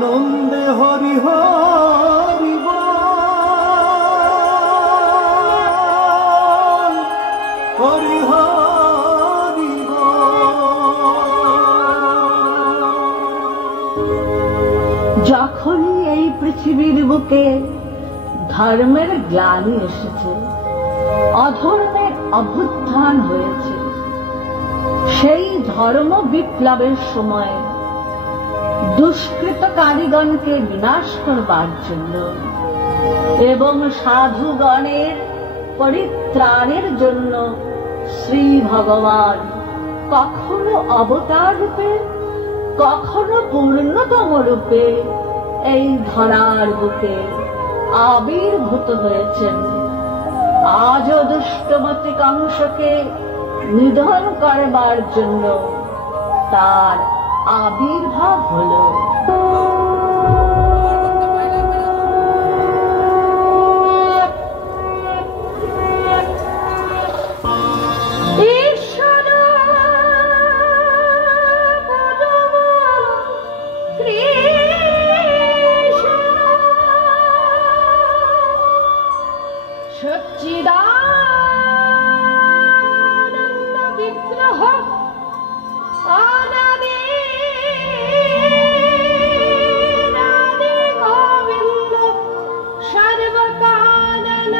নন্দে হরি হরি হরি হরি যখনই এই পৃথিবীর বুকে ধর্মের গ্লানি এসেছে, অধর্মের অভ্যুত্থান হয়েছে, সেই ধর্ম বিপ্লবের সময় দুষ্কৃতকারীগণকে বিনাশ করবার জন্য এবং সাধুগণের পরিত্রাণের জন্য শ্রী ভগবান কখনো অবতার রূপে, কখনো পূর্ণতম রূপে এই ধরার বুকে আবির্ভূত হয়েছেন। আজও দুষ্টমতি কংসকে নিধন করবার জন্য তার আবির্ভাব হলো। সচ্চিদানন্দ বিগ্রহ অনাদি গোবিন্দ সর্বকানন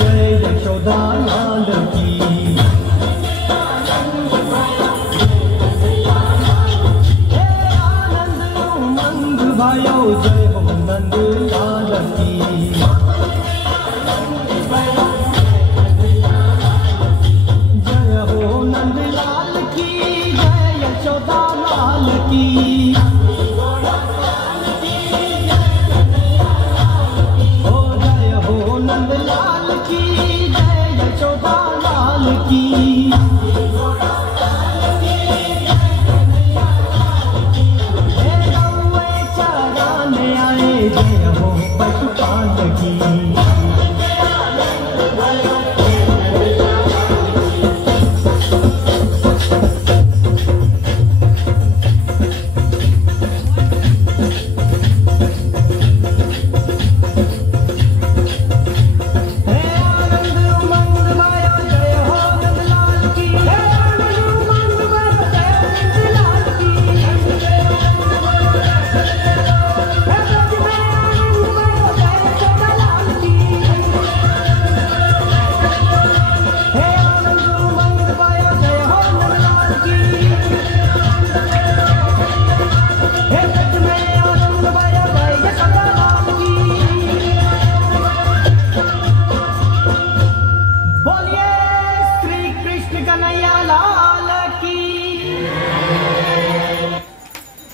जय यशोदा लाल की। आनंद उमंग भयो जय हो नंद लाल की। जय हो नंद लाल की, जय यशोदा लाल की। जय हो पशुपाल की।